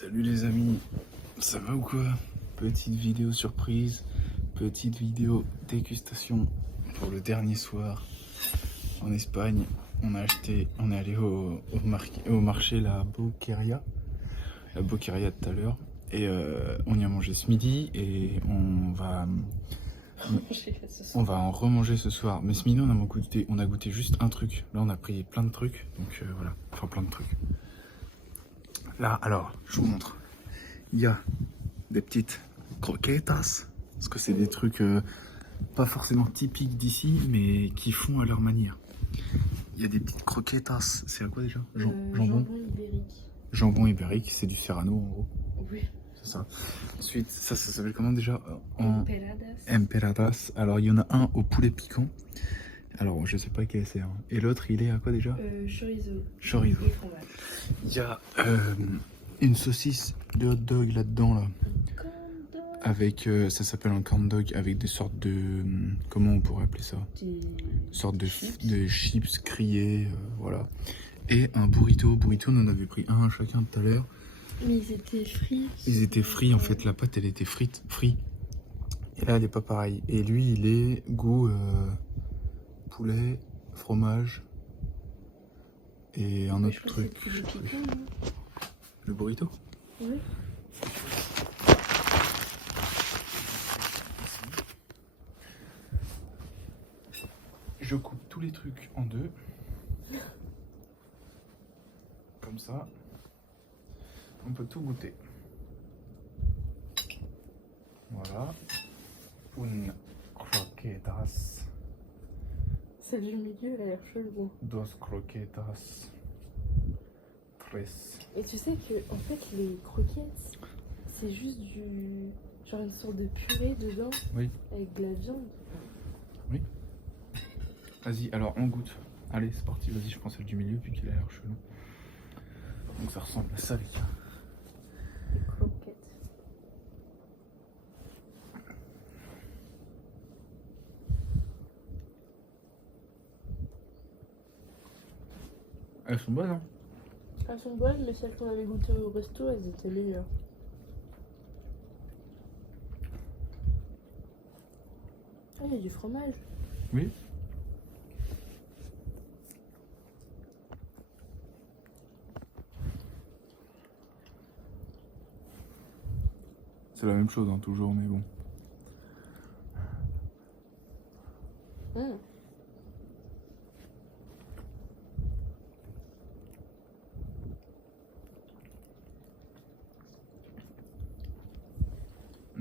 Salut les amis, ça va ou quoi? Petite vidéo surprise, petite vidéo dégustation pour le dernier soir en Espagne. On est allé au marché La Boqueria tout à l'heure et on y a mangé ce midi et on va en remanger ce soir. Mais ce midi on a goûté juste un truc. Là on a pris plein de trucs, donc voilà, enfin plein de trucs. Là alors, je vous montre. Il y a des petites croquetas, parce que c'est des trucs pas forcément typiques d'ici, mais qui font à leur manière. Il y a des petites croquetas, c'est à quoi déjà? Jambon ibérique. Jambon ibérique, c'est du serrano en gros. Oui. C'est ça. Ensuite, ça s'appelle comment déjà? Emperadas. Emperadas. Alors il y en a un au poulet piquant. Alors je sais pas quel c'est. Hein. Et l'autre il est à quoi déjà? Chorizo. Chorizo. Et fromage. Il y a une saucisse de hot dog là-dedans là. Avec, ça s'appelle un corn dog avec des sortes de, comment on pourrait appeler ça? Des sortes de chips grillés, voilà. Et un burrito. Burrito, on en avait pris un chacun tout à l'heure. Mais ils étaient frits. Ils étaient frits en fait, la pâte elle était frite. Et là elle est pas pareille. Et lui il est goût poulet, fromage et un autre truc. C'est plus piquant, non? Le burrito? Oui. Je coupe tous les trucs en deux. Comme ça. On peut tout goûter. Voilà. Un croquetas. Celle du milieu, elle a l'air chelou. Dos croquetas. Tres. Et tu sais que, en fait, les croquettes, c'est juste genre une sorte de purée dedans. Oui. Avec de la viande. Oui. Vas-y, alors on goûte. Allez, c'est parti. Vas-y, je prends celle du milieu vu qu'il a l'air chelou. Donc ça ressemble à ça, les gars. Les croquettes. Elles sont bonnes, hein? Elles sont bonnes, mais celles qu'on avait goûtées au resto, elles étaient meilleures. Ah, il y a du fromage. Oui. C'est la même chose, hein, toujours, mais bon.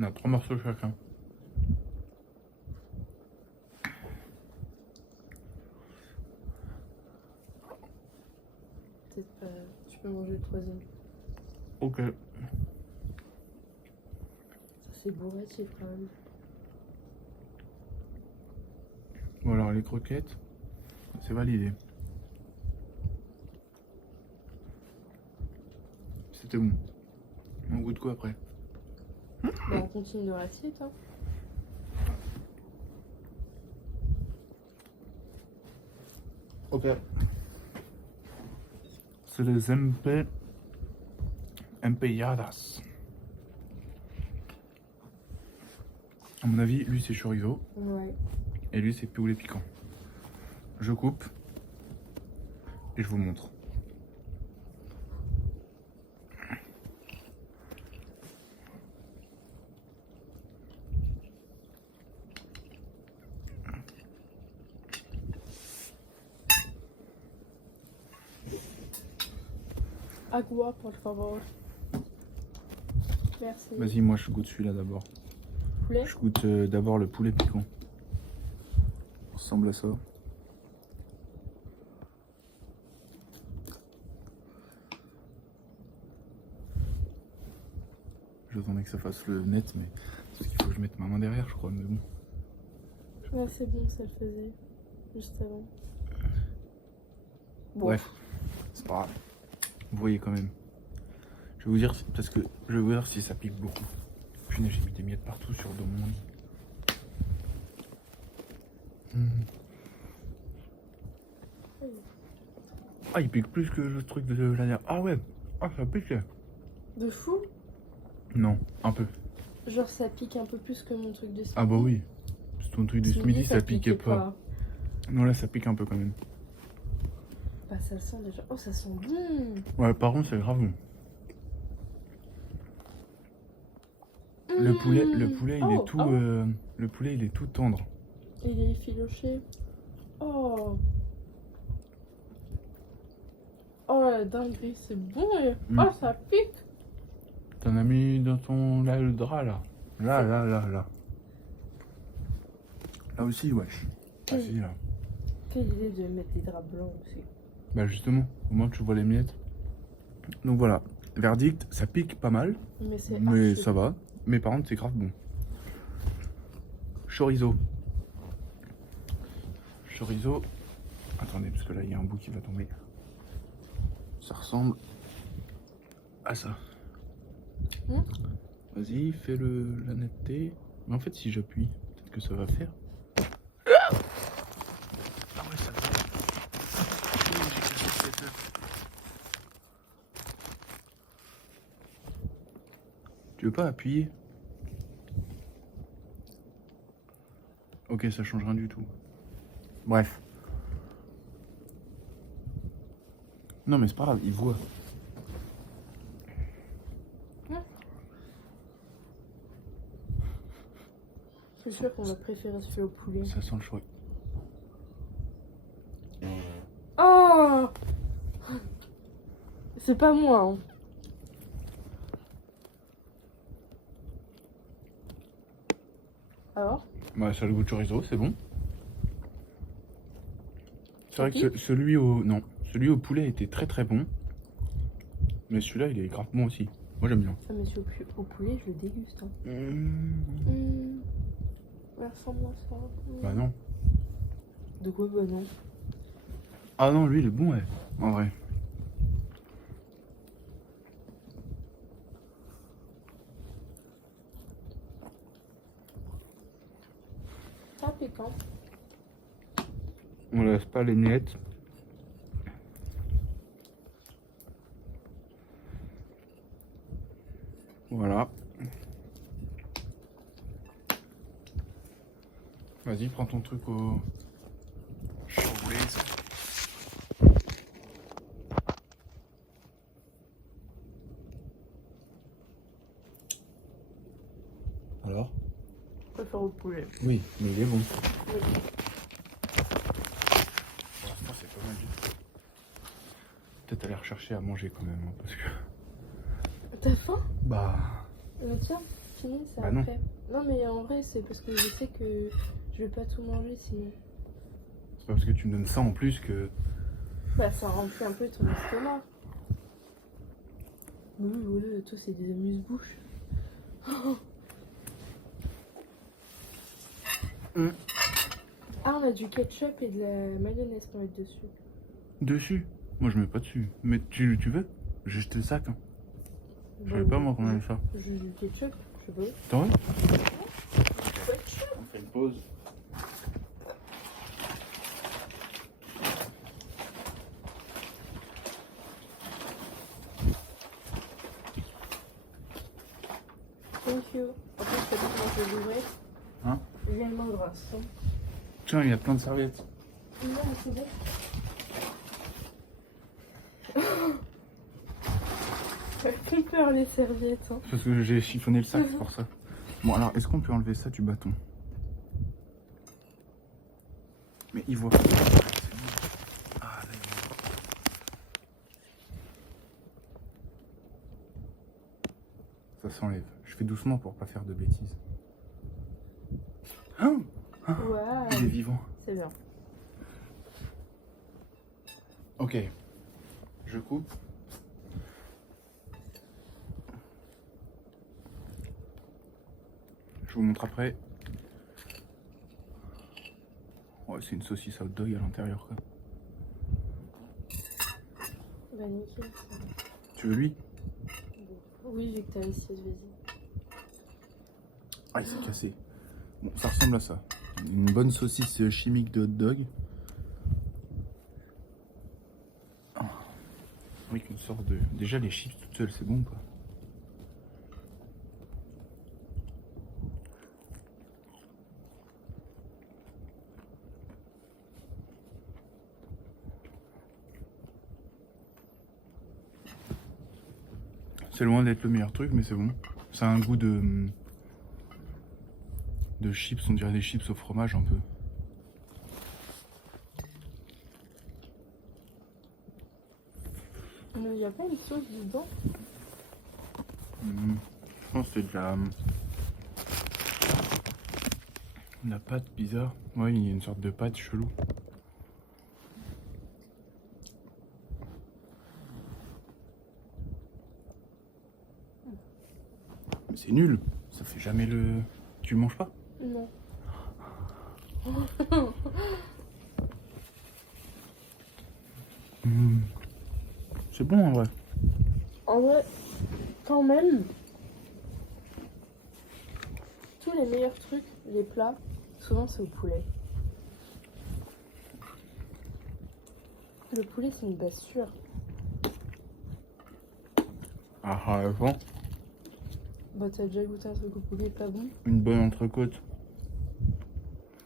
On a 3 morceaux chacun. Peut-être pas. Tu peux manger le troisième. Ok. Ça, c'est bourratif quand même. Bon alors les croquettes, c'est validé. C'était bon. On goûte quoi après? Bah, on continue dans l'assiette, hein. Ok. C'est les empeyadas. À mon avis, lui c'est chorizo Ouais. et lui c'est poulet piquant. Je coupe et je vous montre. Agua, por favor. Merci. Vas-y, moi je goûte celui-là d'abord. Poulet. Je goûte d'abord le poulet piquant. Ça ressemble à ça. J'attendais que ça fasse le net, mais parce qu'il faut que je mette ma main derrière, je crois, mais bon. Ouais, c'est bon, ça le faisait. Juste avant. Bon. Bref, c'est pas grave. Vous voyez quand même. Je vais vous dire, parce que je vais vous dire si ça pique beaucoup. Punaise, j'ai mis des miettes partout dans mon lit. Ah, il pique plus que le truc de la dernière. Ah ouais, ah ça pique. De fou? Non, un peu. Genre ça pique un peu plus que mon truc de ce Ah bah oui. Ton truc de ce midi, ça piquait piquait pas. Non, là, ça pique un peu quand même. Bah ça sent déjà. Oh ça sent bon. Ouais, par contre, c'est grave bon. Le poulet, il est tout, le poulet, il est tout tendre. Il est effiloché. Oh. Oh la dinguerie, c'est bon. Oh ça pique. T'en as mis dans ton, là, le drap, là. Là. Là aussi, wesh. Vas-y, là. Quelle idée de mettre des draps blancs aussi. Bah justement, au moins tu vois les miettes. Donc voilà, verdict, ça pique pas mal, mais ça va. Mais par contre, c'est grave bon. Chorizo. Chorizo. Attendez, parce que là, il y a un bout qui va tomber. Ça ressemble à ça. Vas-y, fais la netteté. Mais en fait, si j'appuie, peut-être que ça va faire. Ah ouais, ça va. J'ai cassé le setup. Tu veux pas appuyer? Ok, ça change rien du tout. Bref. Non mais c'est pas grave, il voit. Je suis sûre qu'on va préférer celui au poulet. Ça sent le choix. Oh. C'est pas moi hein. Alors? Bah ça a le goût de chorizo, c'est bon. C'est vrai que celui au poulet était très très bon. Mais celui-là il est grave bon aussi. Moi j'aime bien. Ah mais celui au poulet je le déguste hein. Ressemble à ça. Bah non. De quoi bah non? Ah non, lui il est bon ouais, en vrai. Pas piquant. On laisse pas les miettes. Voilà. Vas-y, prends ton truc au Chamblaise. Alors? Je préfère au poulet. Oui, mais il est bon. Oui. Pour l'instant, c'est pas mal du tout. Peut-être aller rechercher à manger quand même, hein, parce que... T'as faim? Bah... Tiens, finis ça Bah non. après. Non mais en vrai c'est parce que je sais que je vais pas tout manger sinon. C'est pas parce que tu me donnes ça en plus que... Bah ça remplit un peu ton estomac. Oui, ouais, toi c'est des amuse-bouches. Ah on a du ketchup et de la mayonnaise pour mettre dessus. Dessus? Moi je mets pas dessus. Mais tu veux? J'ai jeté le sac, hein. Je savais pas moi qu'on avait ça. J'ai du ketchup, je sais pas. T'en veux? Ketchup. On fait une pause. Thank you. En plus t'as dit comment je vais l'ouvrir. Hein? Réellement grasse. Tiens, il y a plein de serviettes. Non mais c'est bon. Ça fait peur les serviettes. Hein. Parce que j'ai chiffonné le sac, c'est pour ça. Bon alors, est-ce qu'on peut enlever ça du bâton? Mais il voit. Ah, là, il voit. Ça s'enlève. Je fais doucement pour pas faire de bêtises. Hein? Ouais. Il est vivant. C'est bien. Ok. Je coupe. Je vous montre après. Ouais, c'est une saucisse hot dog à l'intérieur, quoi. Bah nickel. Ça. Tu veux lui? Oui, vu que t'as ici, vas-y. Ah, il s'est cassé. Bon, ça ressemble à ça. Une bonne saucisse chimique de hot dog. Avec une sorte de... Déjà, les chips toutes seules, c'est bon, quoi. C'est loin d'être le meilleur truc, mais c'est bon. Ça a un goût de chips, on dirait des chips au fromage un peu. Mais il n'y a pas une sauce dedans? Je pense que c'est de la pâte bizarre. Ouais, il y a une sorte de pâte chelou. Mais c'est nul. Ça fait jamais le... Tu le manges pas? Non. C'est bon en vrai. En vrai, quand même, tous les meilleurs trucs, les plats, souvent c'est au poulet. Le poulet, c'est une base sûre. Ah, bon. Bah, t'as déjà goûté un truc au poulet pas bon? Une bonne entrecôte.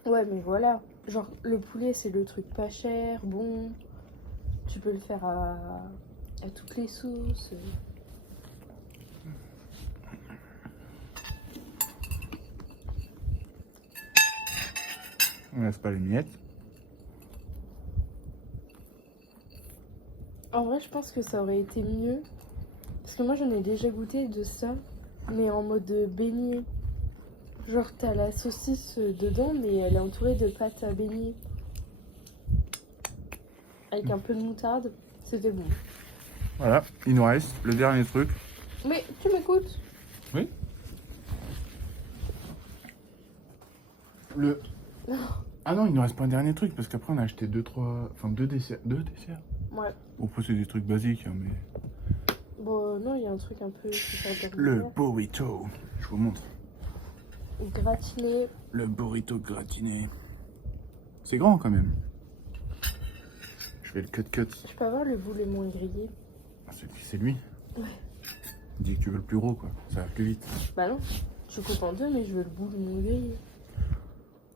Ouais, mais voilà. Genre, le poulet, c'est le truc pas cher, bon. Tu peux le faire à toutes les sauces. On laisse pas les miettes. En vrai, je pense que ça aurait été mieux. Parce que moi, j'en ai déjà goûté de ça, mais en mode beignet. Genre, t'as la saucisse dedans, mais elle est entourée de pâte à beignet. Avec un peu de moutarde. C'était bon. Voilà, il nous reste le dernier truc. Mais tu m'écoutes? Oui. Le... Ah non, il nous reste pas un dernier truc, parce qu'après on a acheté deux desserts. Deux desserts. Ouais. Bon, après c'est des trucs basiques, hein, mais... Bon, non, il y a un truc un peu... Le burrito. Je vous montre. gratiné. Le burrito gratiné. C'est grand quand même. Je vais le cut. Je peux avoir le boulet moins grillé? Ah, c'est lui. Ouais. Dis que tu veux le plus gros, quoi. Ça va plus vite. Bah non, je coupe en deux, mais je veux le boulet moins grillé.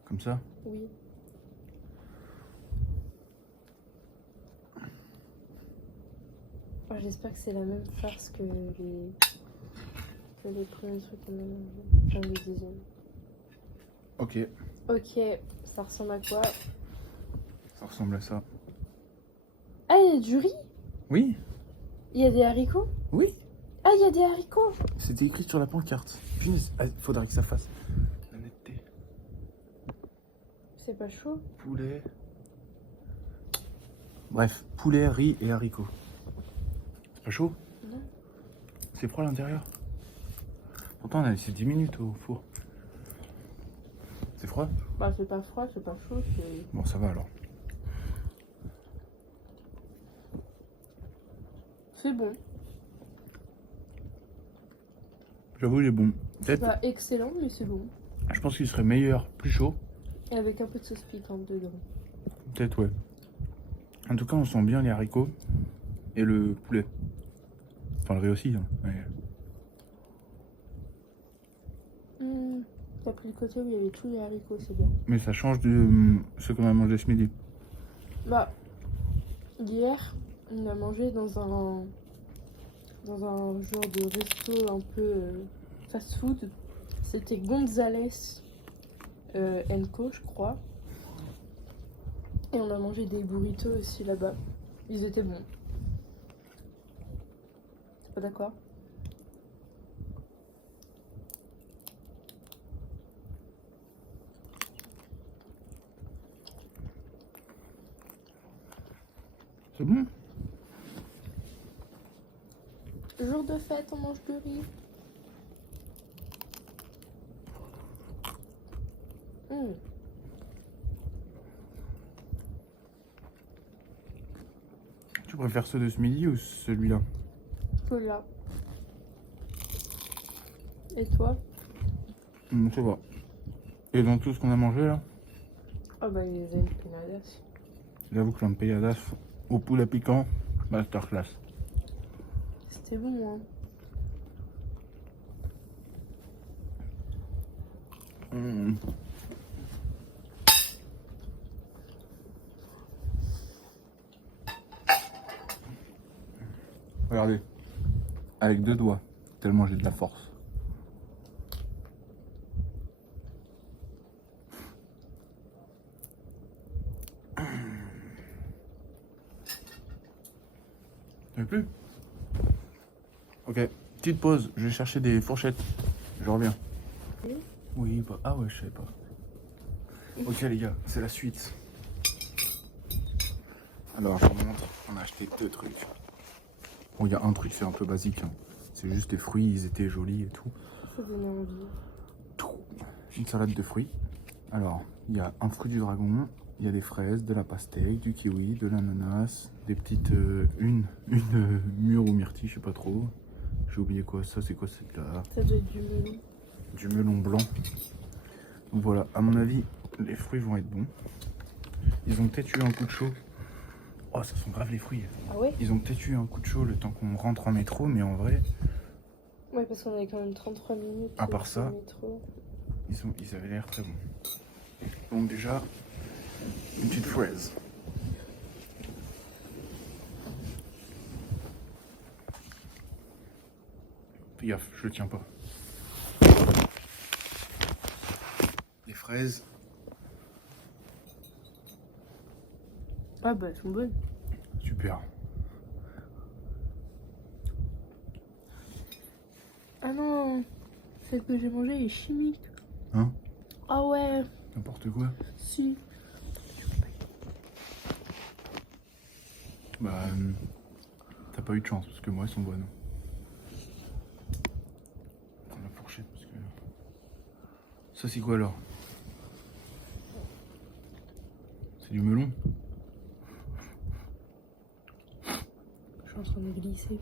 Comme ça. Oui. J'espère que c'est la même farce que les premiers trucs qu'on a mangés. Enfin, les deuxièmes. Ok. Ok, ça ressemble à quoi? Ça ressemble à ça. Ah, il y a du riz? Oui. Il y a des haricots? Oui. Ah, il y a des haricots! C'était écrit sur la pancarte. Punaise, faudrait que ça fasse. Honnêteté. C'est pas chaud? Poulet. Bref, poulet, riz et haricots. C'est pas chaud? Non. C'est froid à l'intérieur. Pourtant, on a laissé 10 minutes au four. C'est froid? Bah, c'est pas froid, c'est pas chaud, c'est... Bon, ça va alors. C'est bon. J'avoue, il est bon. C'est Peut-être, pas excellent, mais c'est bon. je pense qu'il serait meilleur, plus chaud. Et avec un peu de sauce piquante dedans. Peut-être, ouais. En tout cas, on sent bien les haricots et le poulet. Enfin, le riz aussi. Hein. Ouais. T'as pris le côté où il y avait tous les haricots, c'est bien. Mais ça change de ce qu'on a mangé ce midi. Bah, hier, on a mangé dans un genre de resto un peu fast-food. C'était Gonzales Co, je crois. Et on a mangé des burritos aussi là-bas. Ils étaient bons. T'es pas d'accord? C'est bon? Jour de fête, on mange du riz. Tu préfères ceux de ce midi ou celui-là? Là. Et toi? Ça va. Et dans tout ce qu'on a mangé là? Ah bah les empanadas. J'avoue que l'empanadas au poulet piquant, masterclass. C'était bon, hein. Regardez, avec deux doigts. Tellement j'ai de la force. T'as plus? Ok, petite pause, je vais chercher des fourchettes. Je reviens. Oui. Oui, bah, ah ouais, je savais pas. Ok les gars, c'est la suite. Alors je vous montre, on a acheté 2 trucs. Bon, il y a un truc, c'est un peu basique. Hein. C'est juste les fruits, ils étaient jolis et tout. Ça donne envie. Une salade de fruits. Alors, il y a un fruit du dragon, il y a des fraises, de la pastèque, du kiwi, de l'ananas, des petites... une mûre ou myrtille, je sais pas trop. J'ai oublié quoi, ça c'est quoi celle-là? Ça doit être du melon. Du melon blanc. Donc voilà, à mon avis, les fruits vont être bons. Ils ont peut-être eu un coup de chaud. Oh, ça sent grave les fruits. Ah ouais? Ils ont peut-être eu un coup de chaud le temps qu'on rentre en métro, mais en vrai, Ouais, parce qu'on avait quand même 33 minutes. À part sur ça. le métro. ils avaient l'air très bons. Donc déjà, une petite fraise. Fais gaffe, je le tiens pas. Les fraises, Ah bah, elles sont bonnes. super. Ah non, celle que j'ai mangée est chimique. Hein? Ah ouais, N'importe quoi. si. Bah, t'as pas eu de chance parce que moi elles sont bonnes. Prends la fourchette parce que. Ça c'est quoi alors? C'est du melon? Je suis en train de glisser.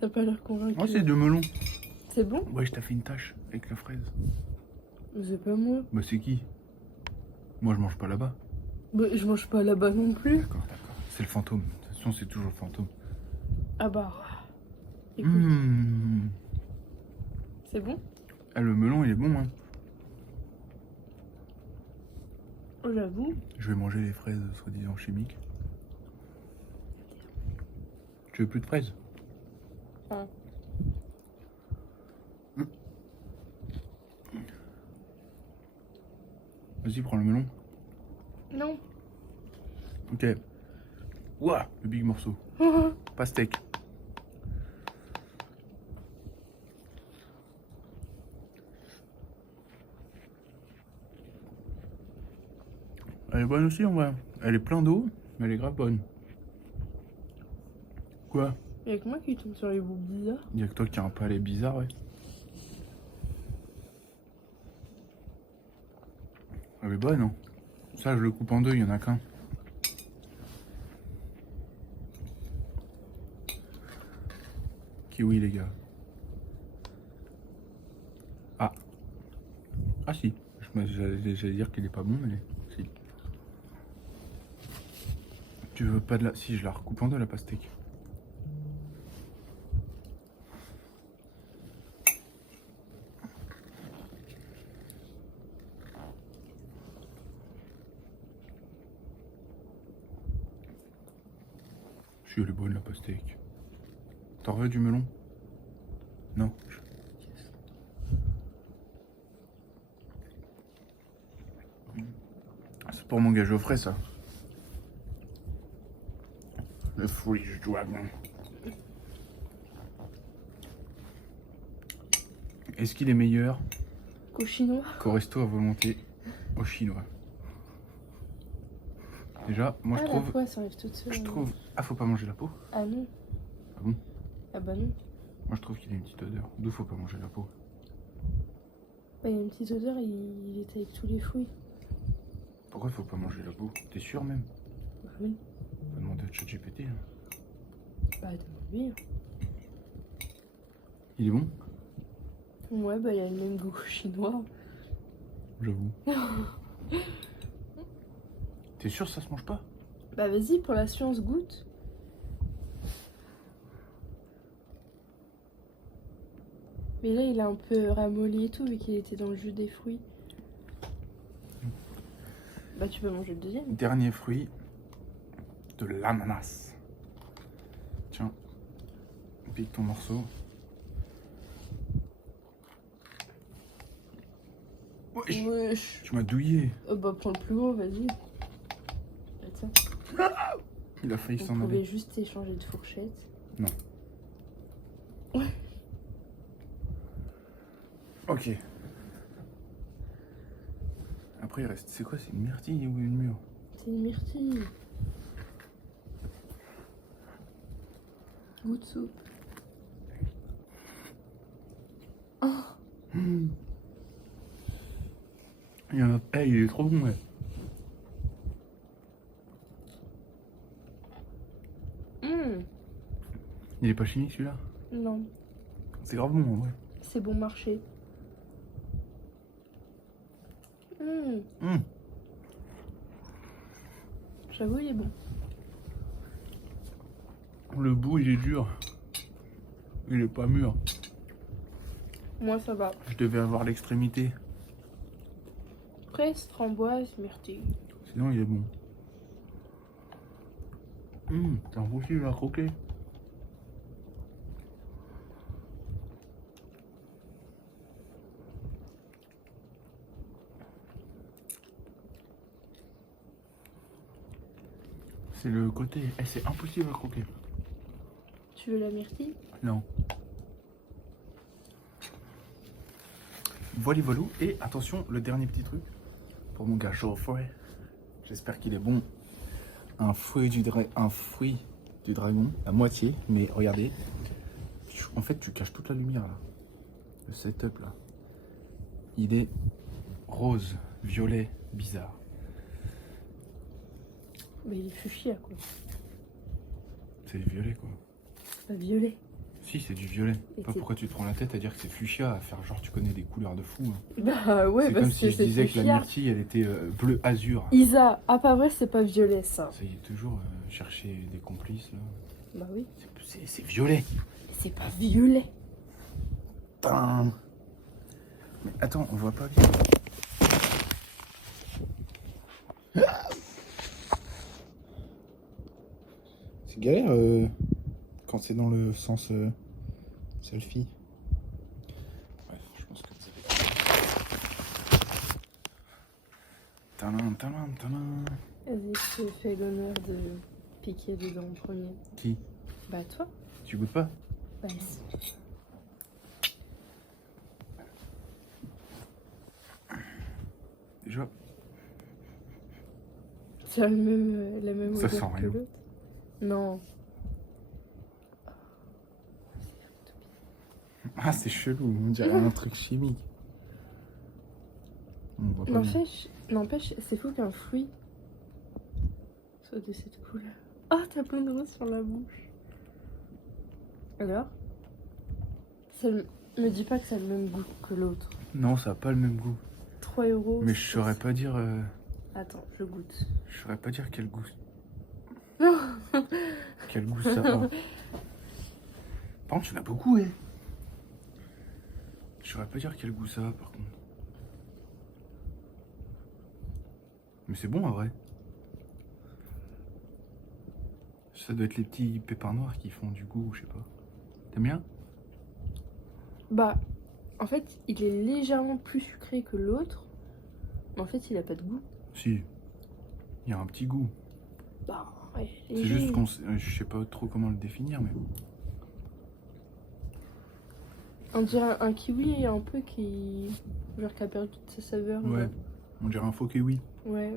T'as pas l'air convaincu. Oh, c'est du melon. C'est bon? Ouais, je t'ai fait une tâche avec la fraise. Mais c'est pas moi. Bah, c'est qui? Moi, je mange pas là-bas. Bah, je mange pas là-bas non plus. D'accord, d'accord. C'est le fantôme. De toute façon, c'est toujours le fantôme. Ah bah. Écoute, Mmh. c'est bon? Ah, le melon, il est bon, hein. Oh, j'avoue. Je vais manger les fraises soi-disant chimiques. Tu veux plus de fraises? Ah. Vas-y, prends le melon. Non. Ok. Ouah, le big morceau. Pastèque. Elle est bonne aussi en vrai. Elle est pleine d'eau, mais elle est grave bonne. Quoi? Y'a que moi qui tombe sur les bouts bizarres. Y'a que toi qui a un palais bizarre, ouais. Elle est bonne, hein. Ça, je le coupe en deux, il y en a qu'un. Kiwi, les gars. Ah. Ah si. J'allais dire qu'il est pas bon, mais si. Tu veux pas de la... Si, je la recoupe en deux, la pastèque. Si, elle est bonne, la pastèque. T'en veux du melon? Non. C'est pour mon gars Geoffrey, ça. Le fruit du dragon. Est-ce qu'il est meilleur Qu'au chinois. qu'au resto à volonté au chinois? Déjà, moi je La trouve... poisse arrive toute seule. Je trouve... Ah, faut pas manger la peau? Ah non. Ah bon? Ah bah non. Moi je trouve qu'il a une petite odeur. D'où faut pas manger la peau? Bah, il y a une petite odeur, il est avec tous les fruits. Pourquoi faut pas manger la peau? T'es sûr même? Bah oui. On va demander à ChatGPT. Hein. Bah demande-lui. Il est bon? Ouais, bah il y a le même goût qu'au chinois. J'avoue. T'es sûr ça se mange pas? Bah vas-y, pour la science, goûte. Mais là, il est un peu ramolli et tout, vu qu'il était dans le jus des fruits. Bah tu peux manger le deuxième. Dernier fruit. de l'ananas. Tiens, pique ton morceau. Wesh, Wesh. tu m'as douillé. Bah, prends le plus gros, vas-y. Bah, tiens, Il a failli on s'en pouvait aller. juste échanger de fourchette. Non. Ouais. Ok. Après, il reste. C'est quoi? C'est une myrtille ou une mûre? C'est une myrtille. Goût de soupe. Oh. Il y en a. Eh, il est trop bon, ouais. Il est pas chimique celui-là? Non, C'est grave bon en vrai. c'est bon marché. J'avoue, il est bon. Le bout il est dur. Il est pas mûr. Moi, ça va. Je devais avoir l'extrémité. Fraise, framboise, myrtille. Sinon il est bon. C'est impossible à croquer. C'est le côté. Eh, c'est impossible à croquer. Tu veux la myrtille? Non. Voilà, voilà. Et attention, le dernier petit truc. Pour mon gars Geoffrey. J'espère qu'il est bon. Un fruit du dragon. À moitié. Mais regardez. En fait, tu caches toute la lumière là. Le setup là. Il est rose, violet, bizarre. Mais il est fuchsia, quoi. C'est violet quoi. C'est pas violet. Si, c'est du violet. Et Pas c'est- pourquoi tu te prends la tête à dire que c'est fuchsia, à faire genre tu connais des couleurs de fou. Hein. Bah ouais, C'est bah comme si je disais que la fuchsia. myrtille elle était bleu azur. Isa, ah pas vrai, c'est pas violet ça. Ça y est, toujours chercher des complices là. Bah oui. C'est violet. C'est pas violet. Putain. Mais attends, on voit pas bien. C'est galère quand c'est dans le sens selfie. Bref, je pense que vous avez. Tadam, tadam, tadam. Vas-y, je te fais l'honneur de piquer dedans en premier. Qui? Bah toi. Tu goûtes pas? Bah Déjà. c'est la même Ça odeur sent que rien. l'autre. Non. Ah, c'est chelou, on dirait un truc chimique. On voit pas bien. N'empêche, c'est fou qu'un fruit soit de cette couleur. Oh, t'as plein de rose sur la bouche. Alors? Me dis pas que ça a le même goût que l'autre. Non, ça a pas le même goût. 3 euros. Mais je saurais pas dire. Attends, je goûte. Je saurais pas dire quel goût. Quel goût ça a. Par contre, il y en a beaucoup, eh. Je saurais pas dire quel goût ça a, par contre. Mais c'est bon, en vrai. Ça doit être les petits pépins noirs qui font du goût, je sais pas. T'aimes bien? Bah, en fait, il est légèrement plus sucré que l'autre. Mais en fait, il a pas de goût. Si. Il y a un petit goût. Bah, ouais, C'est léger. juste qu'on... Je sais pas trop comment le définir, mais... On dirait un kiwi un peu qui. Genre qui a perdu toute sa saveur. Ouais. On dirait un faux kiwi. Ouais.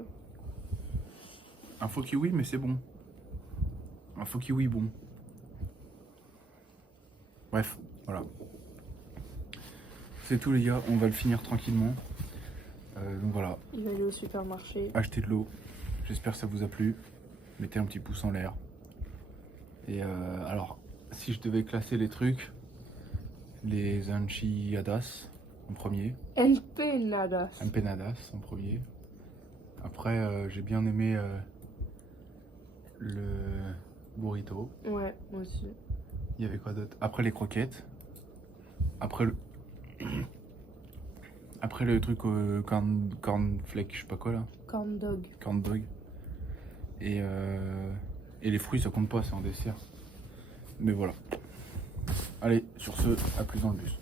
Un faux kiwi, mais c'est bon. Un faux kiwi bon. Bref, voilà. C'est tout les gars, on va le finir tranquillement. Donc voilà, Il va aller au supermarché. achetez de l'eau. J'espère que ça vous a plu. Mettez un petit pouce en l'air. Et alors, si je devais classer les trucs, les enchiladas en premier. Empanadas. Empanadas en premier. Après, j'ai bien aimé le burrito. Ouais, moi aussi. Il y avait quoi d'autre? Après les croquettes. Après le... Après le truc cornflake, je sais pas quoi là. Corn dog. Corn dog. Et Et les fruits, ça compte pas, c'est un dessert. Mais voilà. Allez, sur ce, à plus dans le bus.